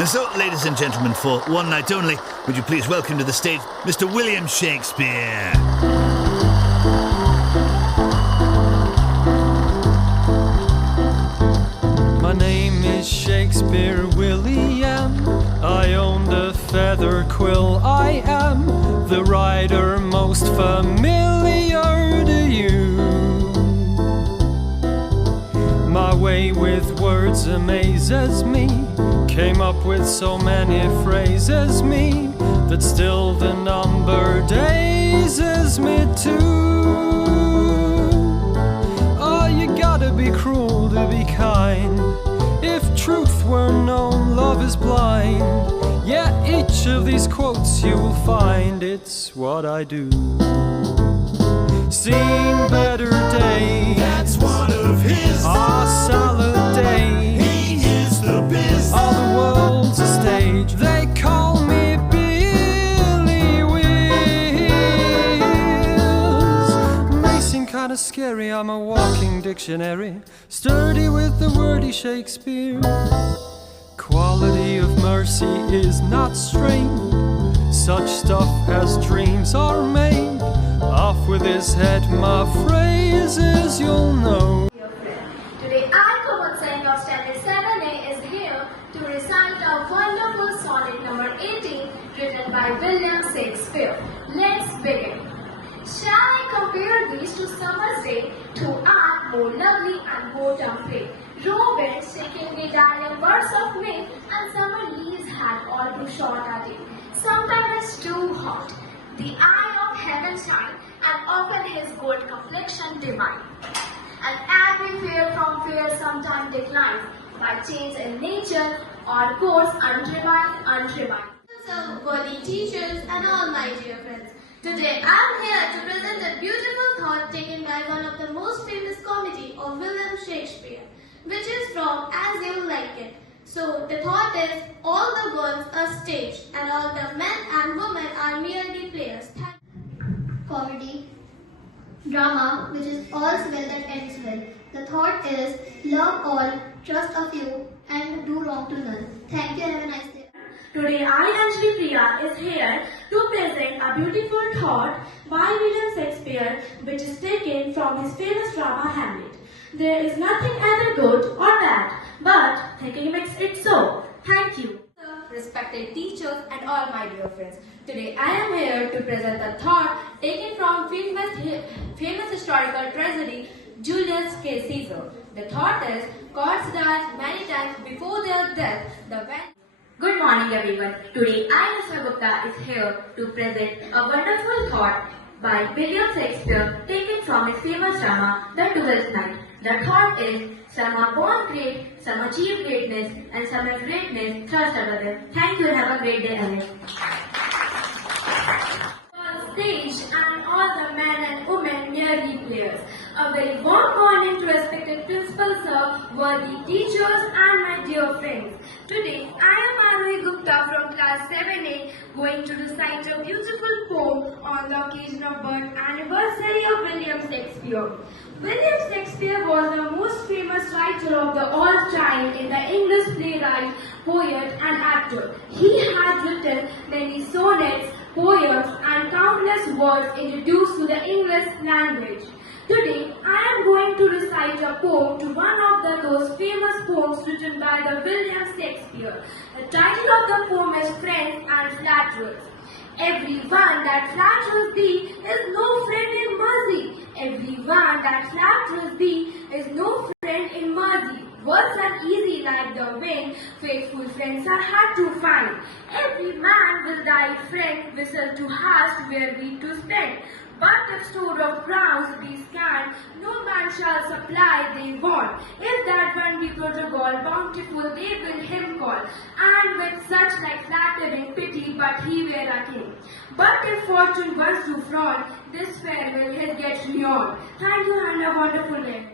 And so, ladies and gentlemen, for one night only, would you please welcome to the stage Mr. William Shakespeare. My name is Shakespeare William. I own the feather quill. I am the writer most familiar to you. My way with words amazes me. Came up with so many phrases me that still the number dazes me too. Oh, you gotta be cruel to be kind. If truth were known, love is blind. Yeah, each of these quotes you will find, it's what I do. Seen better days. That's one of his. Our salad day. He is the biz. All the world's a stage. They call me Billy Wills. May seem kinda scary, I'm a walking dictionary, sturdy with the wordy Shakespeare. Quality of mercy is not strained. Such stuff as dreams are made. Off with his head, my phrases you'll know. Today I, Kumud Singh of Standard 7A, is here to recite a wonderful sonnet number 18 written by William Shakespeare. Let's begin. Shall I compare these to summer's day, to art more lovely and more temperate? Raw winds shaking the dying words of May, and summer leaves had all too short a day. Sometimes it's too hot. The eye of heaven shine, and often his gold complexion divine. And every fair from fair sometime declines, by change in nature or course unrefined. So, worthy teachers and all my dear friends, today I am here to present a beautiful thought taken by one of the most famous comedy of William Shakespeare, which is from As You Like It. So, the thought is, all the world's a stage, and all the men and women are merely players. Comedy, drama, which is all's well that ends well. The thought is, love all, trust a few, and do wrong to none. Thank you and have a nice day. Today I, Anjali Priya, is here to present a beautiful thought by William Shakespeare, which is taken from his famous drama Hamlet. There is nothing either good or bad, but thinking makes it so. Thank you. Respected teachers and all my dear friends, today I am here to present a thought taken from famous historical tragedy Julius Caesar. The thought is, gods died many times before their death. Good morning everyone. Today I, Mr. Gupta, is here to present a wonderful thought by William Shakespeare taken from his famous drama The Twelfth Night. The thought is, some are born great, some achieve greatness, and some have greatness thrust out of them. Thank you and have a great day ahead. On stage and all the men and women merely players. A very warm morning to respected principal sir, worthy teachers and my dear friends. Today I am Arohi Gupta from class 7A going to recite a beautiful poem on the occasion of birth anniversary of William Shakespeare. William Shakespeare was the most famous writer of the all time in the English playwright, poet and actor. He had written many sonnets, poems and countless words introduced to the English language. Today, I am going to recite a poem to one of those famous poems written by the William Shakespeare. The title of the poem is Friends and Flatterers. Everyone that flatters thee is no friend in mercy. Everyone that flatters thee is no friend in mercy. Words are easy like the wind, faithful friends are hard to find. Every man will thy friend whistle to hast where we to spend. But if store of crowns be scant, no man shall supply they want. If that one be prodigal, bountiful, they will him call. And with such like flattering pity, but he were a king. But if fortune was to fraud, this fair will his get beyond. Thank you and a wonderful day.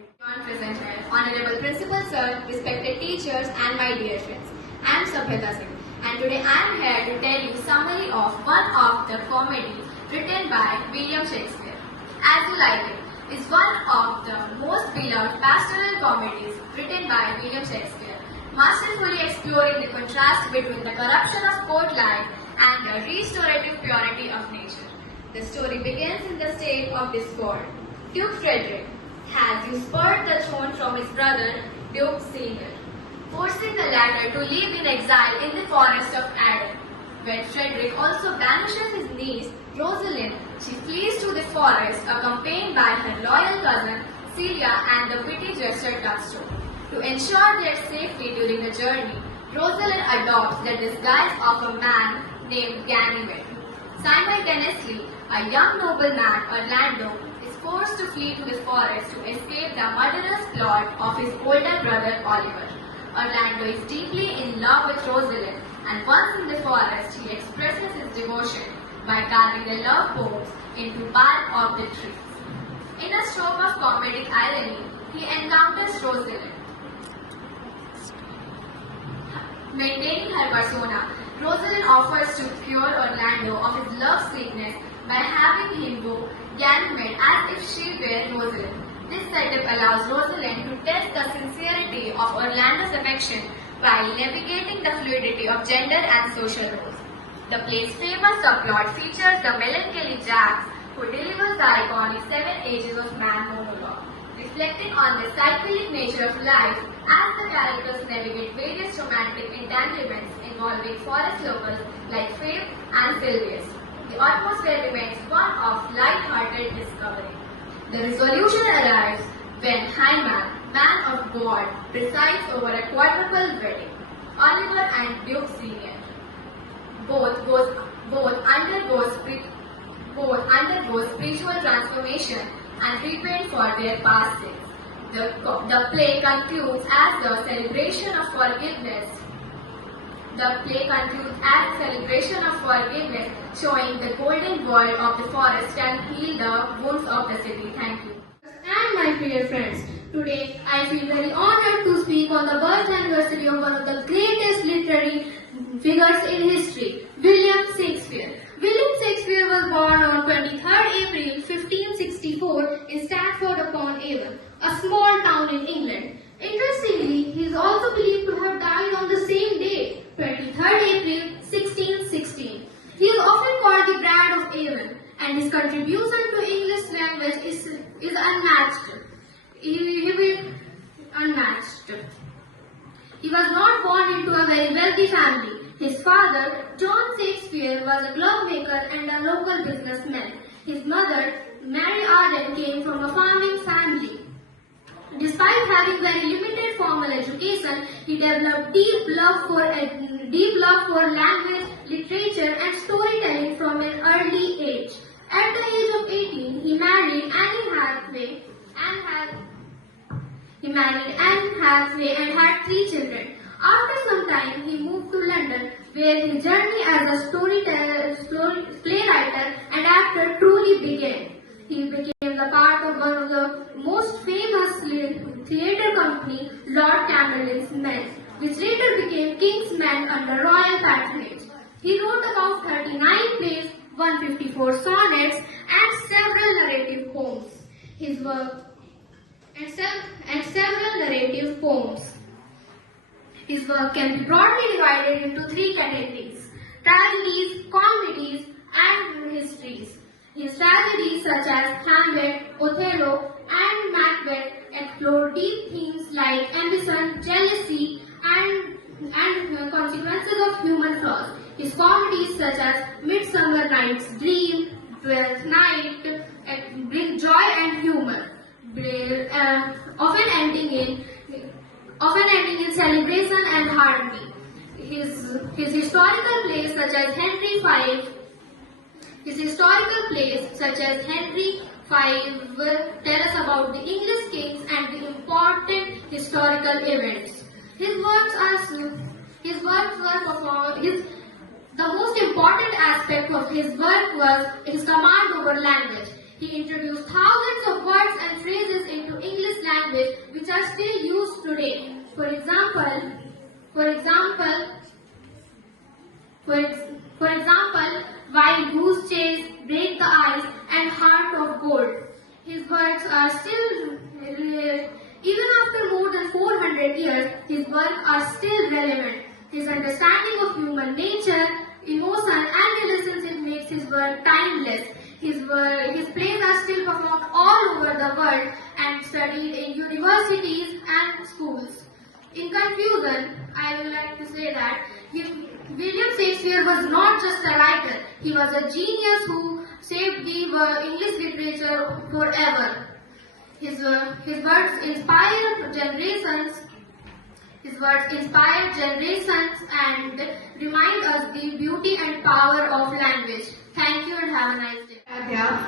Present here, Honorable Principal Sir, respected teachers and my dear friends. I am Sabhyata Singh, and today I am here to tell you summary of one of the comedies written by William Shakespeare. As You Like It is one of the most beloved pastoral comedies written by William Shakespeare. masterfully exploring the contrast between the corruption of court life and the restorative purity of nature. The story begins in the state of discord. Duke Frederick has usurped the throne from his brother, Duke Senior, forcing the latter to live in exile in the forest of Arden. When Frederick also banishes his niece, Rosalind, she flees to the forest accompanied by her loyal cousin, Celia, and the witty jester Tuxtone. To ensure their safety during the journey, Rosalind adopts the disguise of a man named Ganymede. Simultaneously, a young nobleman, Orlando, is forced to flee to the forest to escape the murderous plot of his older brother Oliver. Orlando is deeply in love with Rosalind, and once in the forest, he expresses his devotion by carving the love poems into bark of the trees. In a stroke of comedic irony, he encounters Rosalind. Maintaining her persona, Rosalind offers to cure Orlando of his love sickness by having him go Ganymede as if she were Rosalind. This setup allows Rosalind to test the sincerity of Orlando's affection while navigating the fluidity of gender and social roles. The play's famous subplot features the melancholy Jax, who delivers the iconic Seven Ages of Man monologue, reflecting on the cyclic nature of life as the characters navigate various romantic entanglements involving forest locals like Faith and Sylvius. The atmosphere remains one of light-hearted discovery. The resolution arrives when Hyman, man of God, presides over a quadruple wedding. Oliver and Duke Senior both undergo spiritual transformation and repent for their past sins. The play concludes as the celebration of forgiveness. Showing the golden world of the forest can heal the wounds of the city. Thank you. And my dear friends, today I feel very honored to speak on the birth anniversary of one of the greatest literary figures in history, William Shakespeare. William Shakespeare was born on 23rd April 1564 in Stratford-upon-Avon, a small town in England. Interestingly, he is also believed to have died on the same day, 23rd April 1616. He is often called the Brad of Avon, and his contribution to English language is unmatched. He was not born into a very wealthy family. His father, John Shakespeare, was a glove maker and a local businessman. His mother, Mary Arden, came from a farming family. Despite having very limited formal education, he developed deep love for language, literature, and storytelling from an early age. At the age of 18, he married Anne Hathaway and had 3 children. After some time, he moved to London, where his journey as a playwright and actor truly began. He became the part of one of the most famous theatre company, Lord Chamberlain's Men, which later became King's Men under royal patronage. He wrote about 39 plays, 154 sonnets, and several narrative poems. His work can be broadly divided into 3 categories: tragedies, comedies, and histories. His tragedies such as Hamlet, Othello, and Macbeth explore deep themes like ambition, jealousy, and consequences of human flaws. His comedies such as Midsummer Night's Dream, Twelfth Night bring joy and humor, often ending in celebration and harmony. His historical plays such as Henry V tell us about the English kings and the important historical events. The most important aspect of his work was his command over language. He introduced thousands of words and phrases into English language which are still used today. For example, Wild Goose Chase, Break the Ice, and Heart of Gold. His works are still, even after more than 400 years, his his work are still relevant. His understanding of human nature, emotion and relationship makes his work timeless. His plays are still performed all over the world and studied in universities and schools. In conclusion, I would like to say that William Shakespeare was not just a writer, he was a genius who shaped the English literature forever. His words inspire generations. His words inspire generations and remind us the beauty and power of language. Thank you and have a nice day.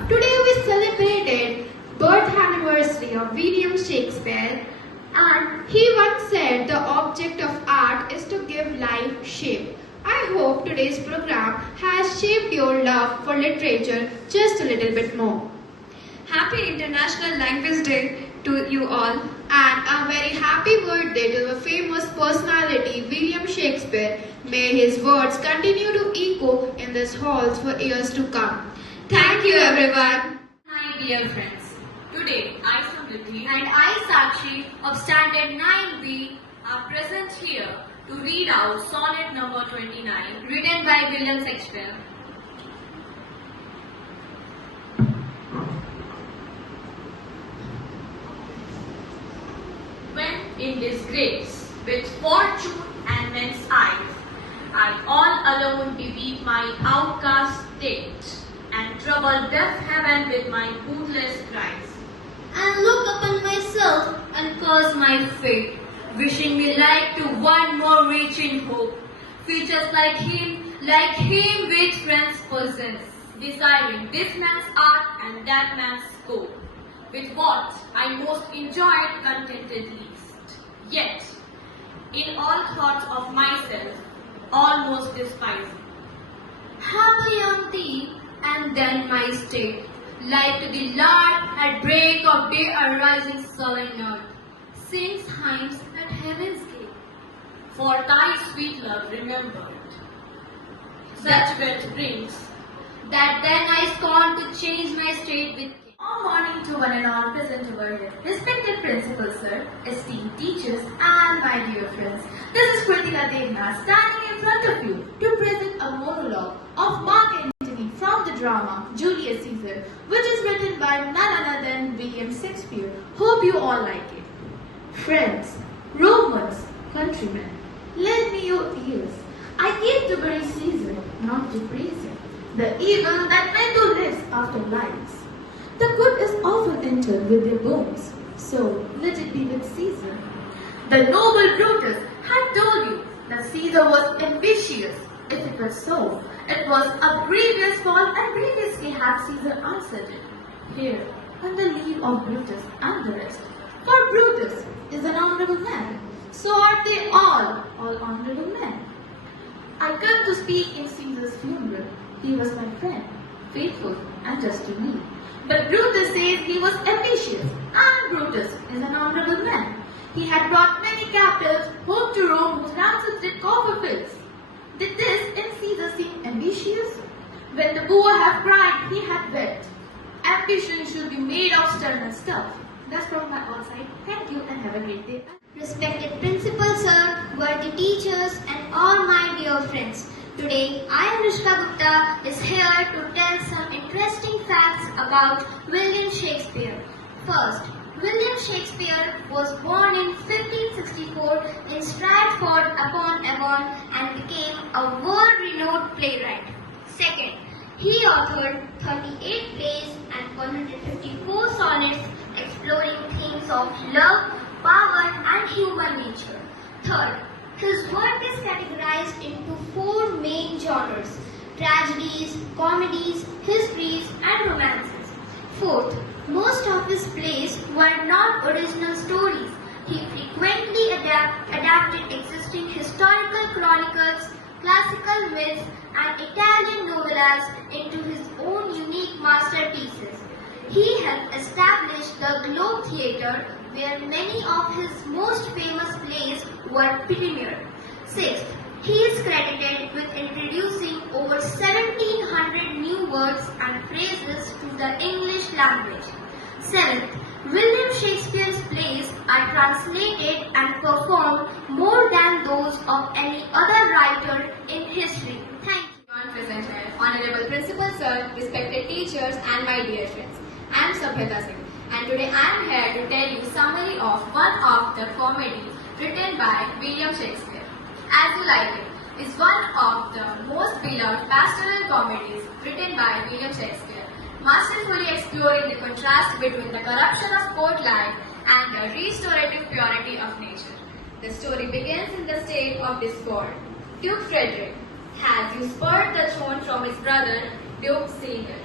Today we celebrated birth anniversary of William Shakespeare, and he once said the object of art is to give life shape. I hope today's program has shaped your love for literature just a little bit more. Happy International Language Day to you all, and a very happy birthday to the famous personality William Shakespeare. May his words continue to echo in these halls for years to come. Thank you, everyone. Hi dear friends, today I Samriddhi And I, Sakshi, of Standard 9B are present here to read out sonnet number 29 written by William Shakespeare. When in disgrace, with fortune and men's eyes, I all alone beweave my outcast state, and trouble deaf heaven with my bootless cries. And look upon myself And curse my fate, wishing me like to one more reaching hope. Features like him with friends possess, Desiring this man's art and that man's scope, with what I most enjoyed contented least. Yet, in all thoughts of myself, almost despising. Happily on thee, and then my state, like to the Lord at break of day arising sullen earth, sings hymns at heaven's gate. For thy sweet love remembered, such wealth brings, That then I scorn to change my state with king. All morning to one and all present over here. Respected principal sir, esteemed teachers, and my dear friends. This is Kritika Devna standing in front of you to present a monologue of Mark Antony from the drama Julius Caesar, which is written by none other than William Shakespeare. Hope you all like it. Friends, Romans, countrymen, lend me your ears. I came to bury Caesar, not to praise him. The evil that men do lives after lives. The good is often entered with their bones, so let it be with Caesar. The noble Brutus had told you that Caesar was ambitious. If it was so, it was a grievous fault, and grievously had Caesar answered it. Here, on the leave of Brutus and the rest. For Brutus is an honorable man, so are they all honorable men. I come to speak in Caesar's funeral. He was my friend, faithful and just to me. But Brutus says he was ambitious, and Brutus is an honorable man. He had brought many captives home to Rome whose ransoms did copper fills. Did this in Caesar seem ambitious? When the boar had cried, he had wept. Ambition should be made of sterner stuff. That's from my all side. Thank you and have a great day. Respected principal sir, worthy teachers and all my dear friends. Today I, Anushka Gupta, is here to tell some interesting facts about William Shakespeare. First, William Shakespeare was born in 1564 in Stratford-upon-Avon and became a world-renowned playwright. Second, he authored 38 plays and 154 sonnets exploring themes of love, power and human nature. Third, his work is categorized into 4 main genres: tragedies, comedies, histories and romances. Fourth, most of his plays were not original stories. He frequently adapted existing historical chronicles, classical myths and Italian novellas into his own unique masterpieces. He helped establish the Globe Theatre, where many of his most famous plays were premiered. Sixth, he is credited with introducing over 1700 new words and phrases to the English language. Seventh, William Shakespeare's plays are translated and performed more than those of any other writer in history. Thank you. Presenter, Honorable Principal Sir, respected teachers and my dear friends. I am Sabhyata Singh and today I am here to tell you summary of one of the comedies written by William Shakespeare. As You Like It is one of the most beloved pastoral comedies written by William Shakespeare, masterfully exploring the contrast between the corruption of court life and the restorative purity of nature. The story begins in the state of discord. Duke Frederick has usurped the throne from his brother, Duke Senior,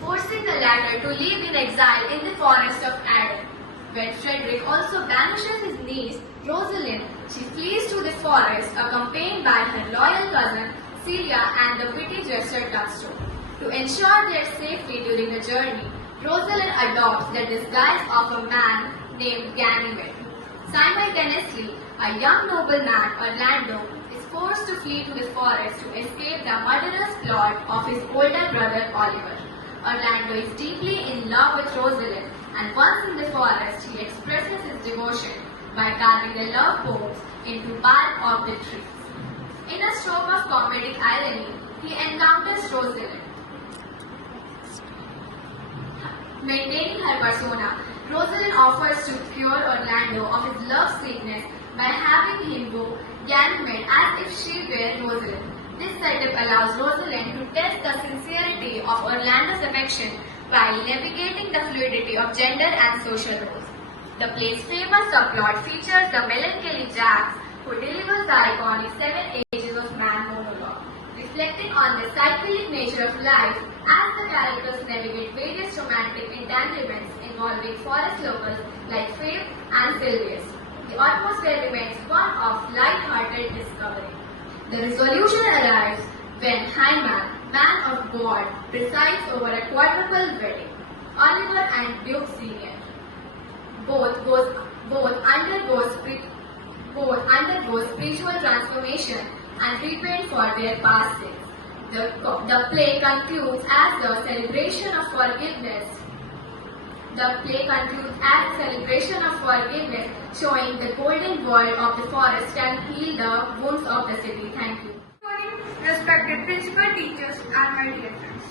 forcing the latter to live in exile in the forest of Arden. When Frederick also banishes his niece, Rosalind, she flees to the forest accompanied by her loyal cousin, Celia, and the witty jester Tuxtone. To ensure their safety during the journey, Rosalind adopts the disguise of a man named Ganymede. Simultaneously, a young nobleman, Orlando, is forced to flee to the forest to escape the murderous plot of his older brother Oliver. Orlando is deeply in love with Rosalind, and once in the forest, he expresses his devotion by carving the love poems into bark of the trees. In a stroke of comedic irony, he encounters Rosalind. Maintaining her persona, Rosalind offers to cure Orlando of his love sickness by having him go Ganymede as if she were Rosalind. This setup allows Rosalind to test the sincerity of Orlando's affection while navigating the fluidity of gender and social roles. The play's famous subplot features the melancholy Jax, who delivers the iconic 7 Ages of Man monologue, reflecting on the cyclic nature of life as the characters navigate various romantic entanglements involving forest locals like Faith and Sylvius. The atmosphere remains one of light-hearted discovery. The resolution arrives when Hyman, man of God, presides over a quadruple wedding. Oliver and Duke Senior both undergo spiritual transformation and repent for their past sins. The play concludes as the celebration of forgiveness. Showing the golden world of the forest can heal the wounds of the city. Thank you. Good morning, respected principal, teachers, and my dear friends.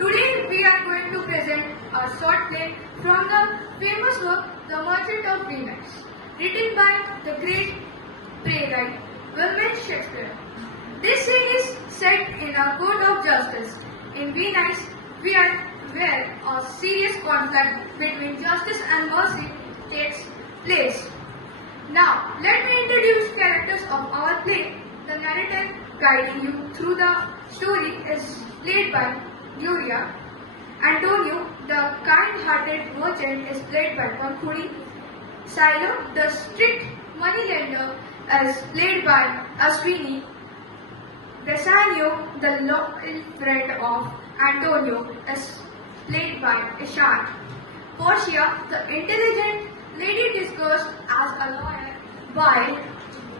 Today we are going to present a short play from the famous work The Merchant of Venice, written by the great playwright William Shakespeare. This scene is set in a court of justice in Venice, where a serious conflict between justice and mercy takes place. Now, let me introduce characters of our play. The narrator guiding you through the story is played by Gloria. Antonio, the kind-hearted merchant, is played by Pankhuri. Silo, the strict moneylender, is played by Aswini. Bassanio, the loyal friend of Antonio, is played by Ishant. Portia, the intelligent lady discussed as a lawyer by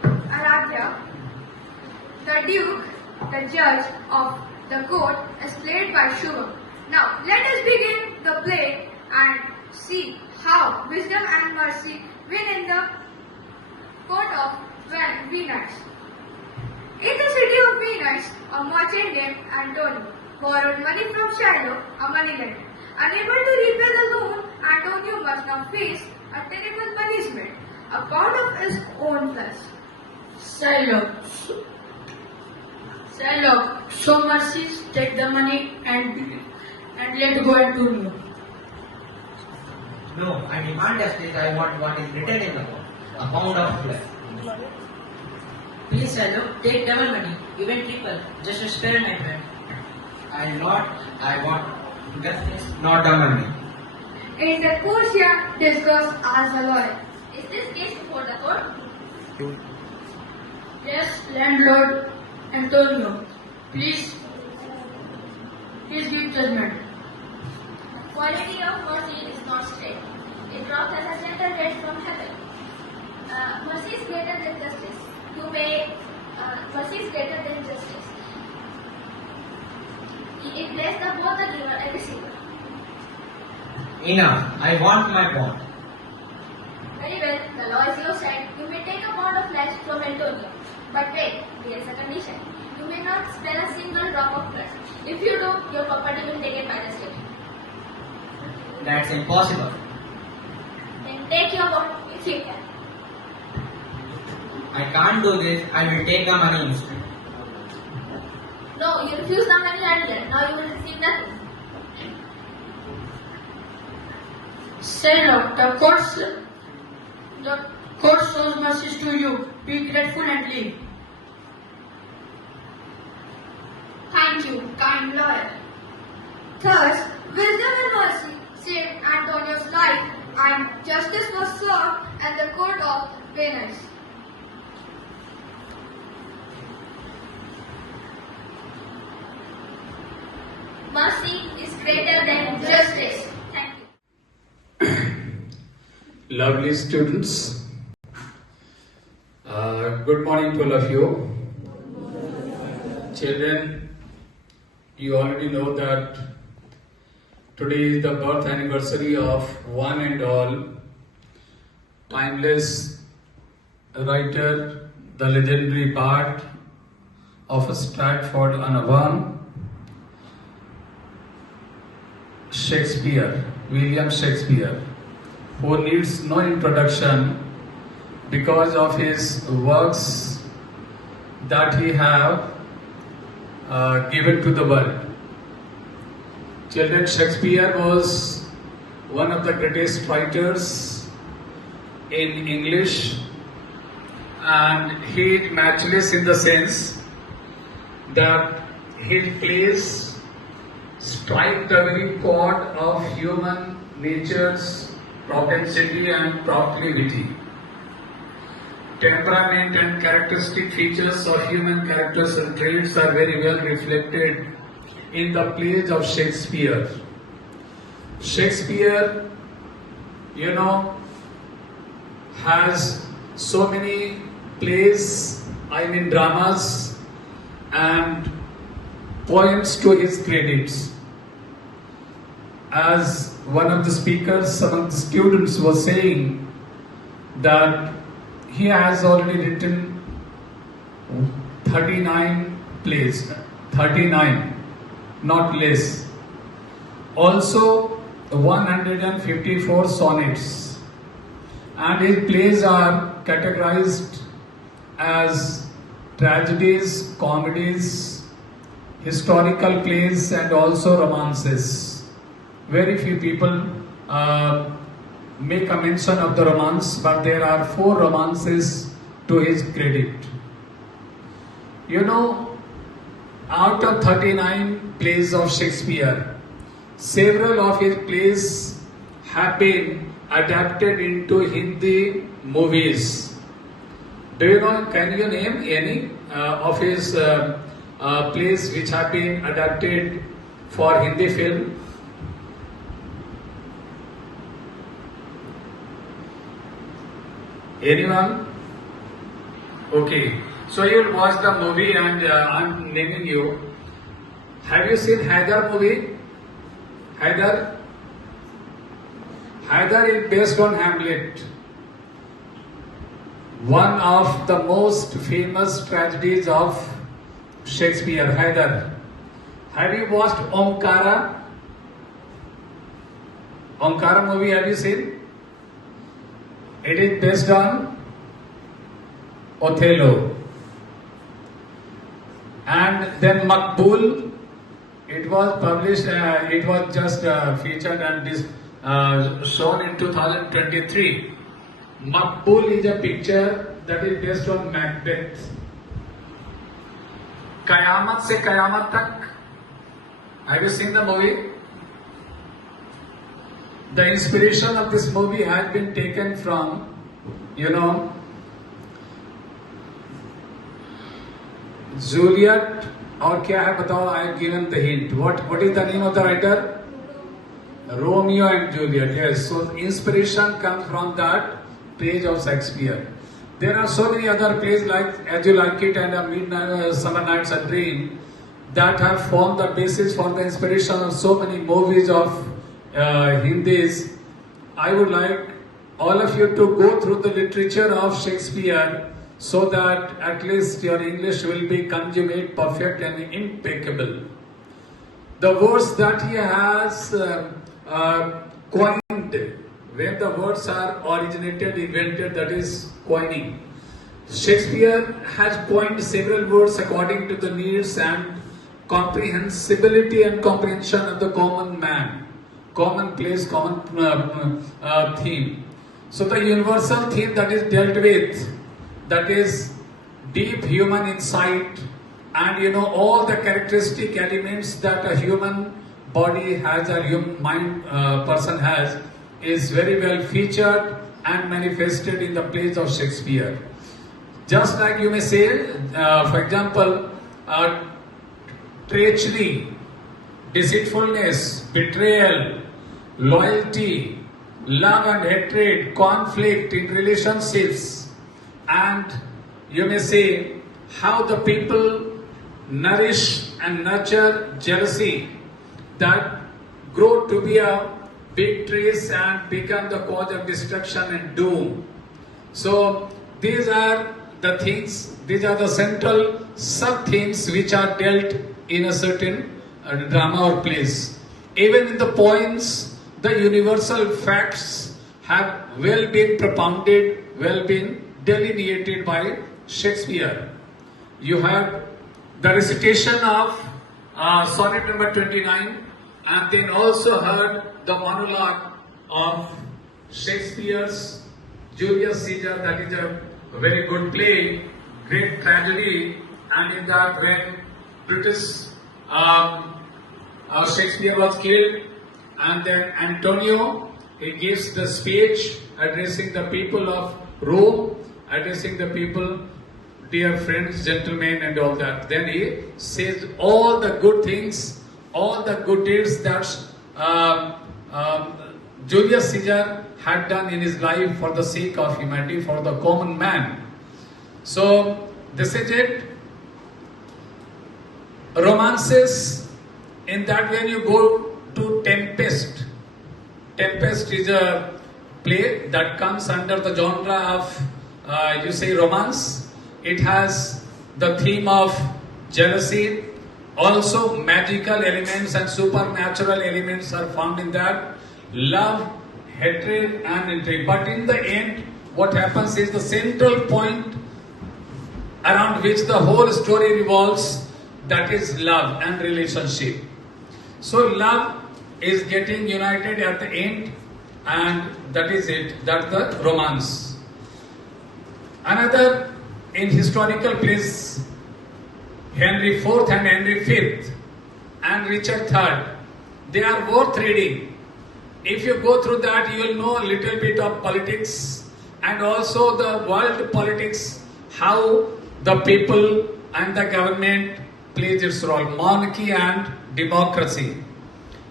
Aradhya. The Duke, the judge of the court, is played by Shubham. Now, let us begin the play and see how wisdom and mercy win in the court of Venice. In the city of Venice, a merchant named Antonio borrowed money from Shiloh, a moneylender. Unable to repay the loan, Antonio must now face a terrible punishment, a pound of his own flesh. Shylock, show mercy, take the money and let go Antonio. No, I demand justice. I want what is written in the book, a pound of flesh. Please, Shylock, take double money, even triple. Just spare my friend. I want justice, not the money. In the Portia discussed as a lawyer. Is this case before the court? Yes, landlord Antonio, please give judgment. Quality of mercy is not straight. It drops as a gentle red from heaven. Mercy is greater than justice. Mercy is greater than justice. It blesses both the giver and receiver. Enough. I want my bond. Tom Antonio. But wait, there is a condition. You may not spare a single drop of blood. If you do, your property will be taken by the state. That's impossible. Then take your vote if you can. I can't do this. I will take the money instead. No, you refuse the money earlier. Now you will receive nothing. Sailor, the court shows mercy to you. Be grateful and leave. Thank you, kind lawyer. Thus, wisdom and mercy saved Antonio's life, and justice was served at the court of Venice. Mercy is greater than justice. Thank you. Lovely students, good morning to all of you. Children, you already know that today is the birth anniversary of one and all timeless writer, the legendary bard of Stratford-on-Avon, Shakespeare, William Shakespeare, who needs no introduction because of his works that he have given to the world. Children, Shakespeare was one of the greatest writers in English, and he is matchless in the sense that his plays strike the very chord of human nature's propensity and proclivity. Temperament and characteristic features of human characters and traits are very well reflected in the plays of Shakespeare. Shakespeare, has so many plays, dramas and poems to his credits. As one of the speakers, some of the students was saying that he has already written 39 plays, 39, not less. Also 154 sonnets, and his plays are categorized as tragedies, comedies, historical plays and also romances. Very few people make a mention of the romance, but there are 4 romances to his credit. Out of 39 plays of Shakespeare, several of his plays have been adapted into Hindi movies. Can you name any of his plays which have been adapted for Hindi film? Anyone? Okay. So you'll watch the movie and I'm naming you. Have you seen Haider movie? Haider? Haider is based on Hamlet, one of the most famous tragedies of Shakespeare, Haider. Have you watched Omkara? Omkara movie, have you seen? It is based on Othello. And then Makbul, it was published, it was just featured and shown in 2023. Makbul is a picture that is based on Macbeth. Qayamat se Qayamat tak. Have you seen the movie? The inspiration of this movie has been taken from, Juliet, और क्या है बताओ? I have given the hint. What is the name of the writer? Romeo and Juliet. Yes. So inspiration comes from that page of Shakespeare. There are so many other plays like As You Like It and A Midnight Summer Night's a Dream that have formed the basis for the inspiration of so many movies of Hindis. I would like all of you to go through the literature of Shakespeare so that at least your English will be consummate, perfect and impeccable. The words that he has coined, when the words are originated, invented, that is coining. Shakespeare has coined several words according to the needs and comprehensibility and comprehension of the common man, common place, common theme. So the universal theme that is dealt with, that is deep human insight and all the characteristic elements that a human body has, a human mind person has, is very well featured and manifested in the plays of Shakespeare. Just like you may say, for example, treachery, deceitfulness, betrayal, loyalty, love and hatred, conflict in relationships, and you may say how the people nourish and nurture jealousy that grow to be a big trees and become the cause of destruction and doom. So these are the things, these are the central sub-themes which are dealt in a certain drama or plays. Even in the poems, the universal facts have well been propounded, well been delineated by Shakespeare. You have the recitation of sonnet number 29, and then also heard the monologue of Shakespeare's Julius Caesar. That is a very good play, great tragedy, and in that when Brutus Shakespeare was killed, and then Antonio, he gives the speech addressing the people of Rome, addressing the people, dear friends, gentlemen, and all that. Then he says all the good things, all the good deeds that Julius Caesar had done in his life for the sake of humanity, for the common man. So this is it. Romances, in that when you go to Tempest, Tempest is a play that comes under the genre of you say romance. It has the theme of jealousy, also magical elements and supernatural elements are found in that, love, hatred and intrigue. But in the end, what happens is the central point around which the whole story revolves, that is love and relationship. So love is getting united at the end, and that is it, that's the romance. Another in historical plays, Henry IV and Henry V and Richard III, they are worth reading. If you go through that, you will know a little bit of politics and also the world politics, how the people and the government plays its role, monarchy and democracy.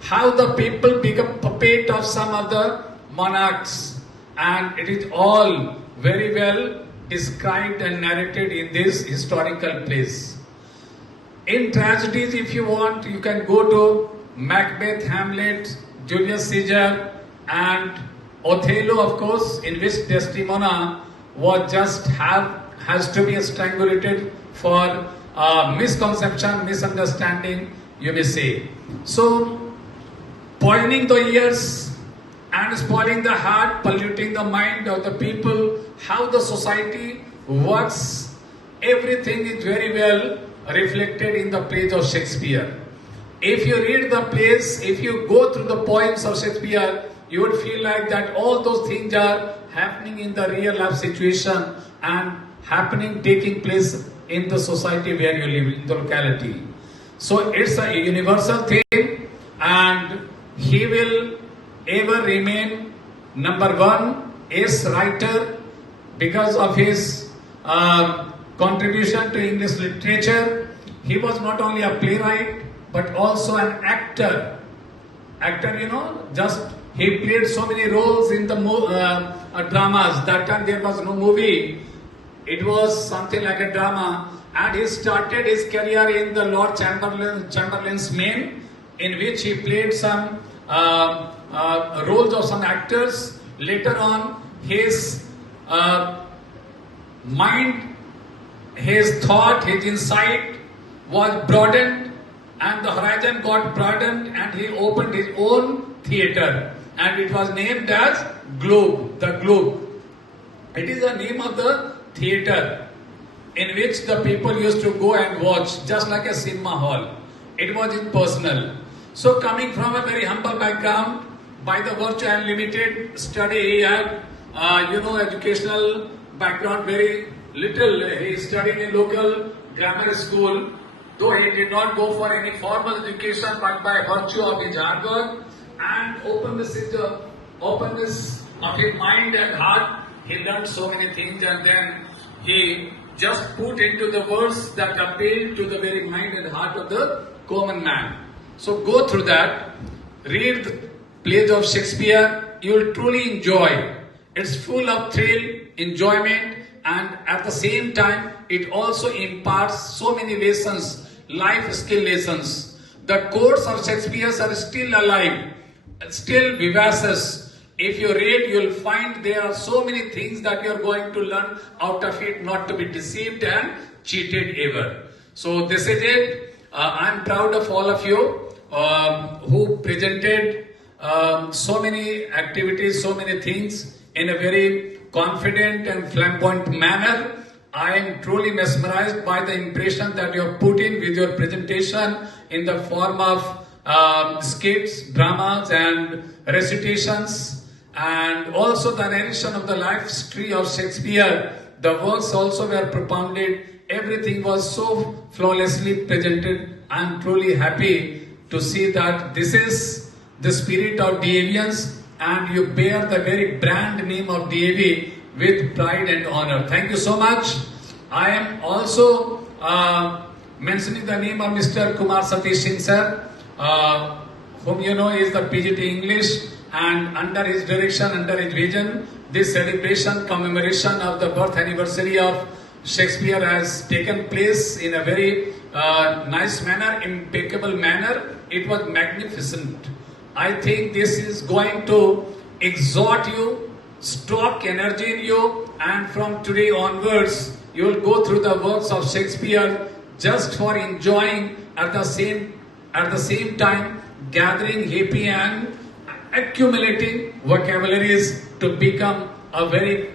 How the people become puppet of some of the monarchs, and it is all very well described and narrated in this historical plays. In tragedies, if you want, you can go to Macbeth, Hamlet, Julius Caesar, and Othello, of course, in which Desdemona was just has to be strangulated for misconception, misunderstanding, you may say. So, poisoning the ears and spoiling the heart, polluting the mind of the people, how the society works, everything is very well reflected in the plays of Shakespeare. If you read the plays, if you go through the poems of Shakespeare, you would feel like that all those things are happening in the real life situation and happening, taking place in the society where you live, in the locality. So it's a universal thing, and he will ever remain number one as writer because of his contribution to English literature. He was not only a playwright but also an actor. Just he played so many roles in the dramas. That time there was no movie. It was something like a drama, and he started his career in the Lord Chamberlain's Men, in which he played some roles of some actors. Later on, his mind his thought, his insight was broadened, and the horizon got broadened, and he opened his own theatre, and it was named as Globe, the Globe. It is the name of the theatre in which the people used to go and watch, just like a cinema hall. It was impersonal. So coming from a very humble background, by the virtue and limited study he had, educational background very little. He studied in local grammar school, though he did not go for any formal education, but by virtue of his hard work and openness of his mind and heart, he learned so many things, and then he just put into the words that appealed to the very mind and heart of the common man. So go through that, read the plays of Shakespeare, you will truly enjoy. It's full of thrill, enjoyment, and at the same time, it also imparts so many lessons, life skill lessons. The courts of Shakespeare are still alive, still vivacious. If you read, you will find there are so many things that you are going to learn out of it, not to be deceived and cheated ever. So this is it. I am proud of all of you who presented so many activities, so many things in a very confident and flamboyant manner. I am truly mesmerized by the impression that you have put in with your presentation in the form of skits, dramas and recitations, and also the narration of the life history of Shakespeare. The works also were propounded. Everything was so flawlessly presented. I am truly happy to see that this is the spirit of DAVians, and you bear the very brand name of DAV with pride and honor. Thank you so much. I am also mentioning the name of Mr. Kumar Satish Singh sir, whom you know is the PGT English, and under his direction, under his vision, this celebration, commemoration of the birth anniversary of Shakespeare has taken place in a very nice manner, impeccable manner. It was magnificent. I think this is going to exhort you, stock energy in you, and from today onwards, you will go through the works of Shakespeare just for enjoying, at the same time gathering happy and accumulating vocabularies to become a very,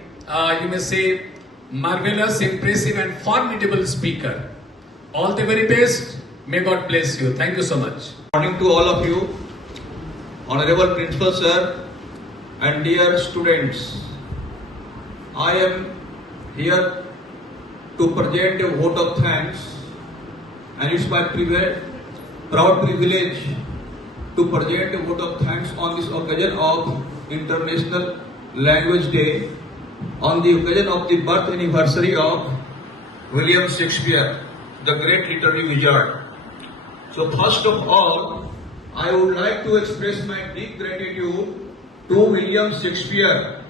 you may say, marvelous, impressive and formidable speaker. All the very best. May God bless you. Thank you so much. Good morning to all of you, Honorable Principal Sir and dear students. I am here to present a vote of thanks, and it's my proud privilege to present a vote of thanks on this occasion of International Language Day, on the occasion of the birth anniversary of William Shakespeare, the great literary wizard. So first of all, I would like to express my deep gratitude to William Shakespeare,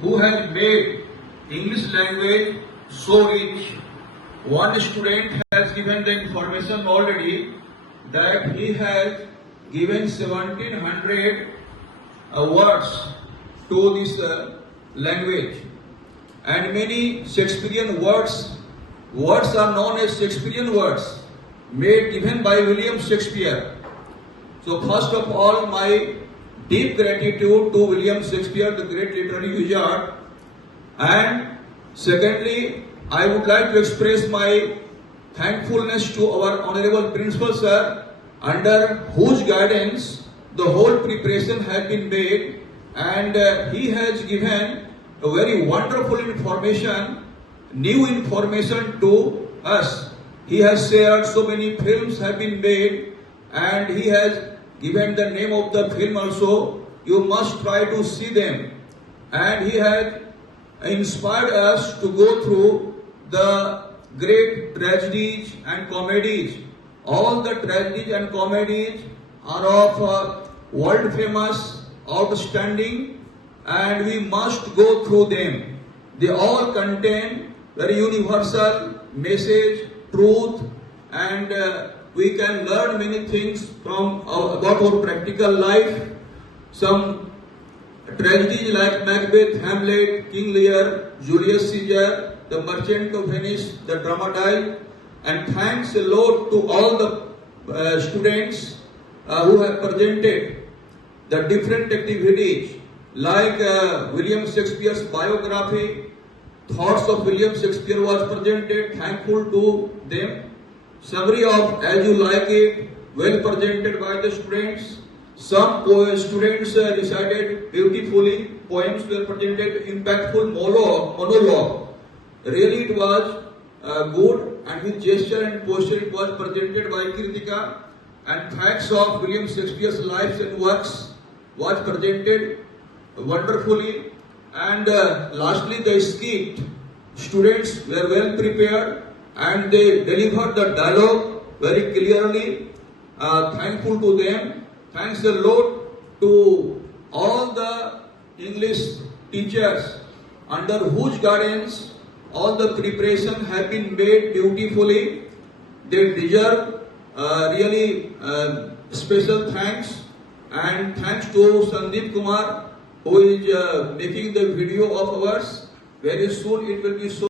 who has made English language so rich. One student has given the information already that he has given 1700 words to this language, and many Shakespearean words are known as Shakespearean words given by William Shakespeare. So first of all, my deep gratitude to William Shakespeare, the great literary wizard, and secondly, I would like to express my thankfulness to our Honorable Principal Sir, under whose guidance the whole preparation has been made, and he has given a very wonderful information, new information to us. He has shared so many films have been made, and he has given the name of the film also. You must try to see them. And he has inspired us to go through the great tragedies and comedies. All the tragedies and comedies are of world famous, outstanding, and we must go through them. They all contain very universal message, truth, and we can learn many things from about our practical life. Some tragedies like Macbeth, Hamlet, King Lear, Julius Caesar, The Merchant of Venice, the Dramatis, and thanks a lot to all the students who have presented the different activities like William Shakespeare's biography, thoughts of William Shakespeare was presented, thankful to them. Summary of As You Like It, well presented by the students. Some students recited beautifully, poems were presented, impactful monologue. Really it was good, and with gesture and posture it was presented by Kritika, and facts of William Shakespeare's lives and works was presented wonderfully. And lastly the skit, students were well prepared and they delivered the dialogue very clearly. Thankful to them. Thanks a lot to all the English teachers under whose guidance all the preparation have been made beautifully. They deserve really special thanks, and thanks to Sandeep Kumar who is making the video of ours. Very soon it will be so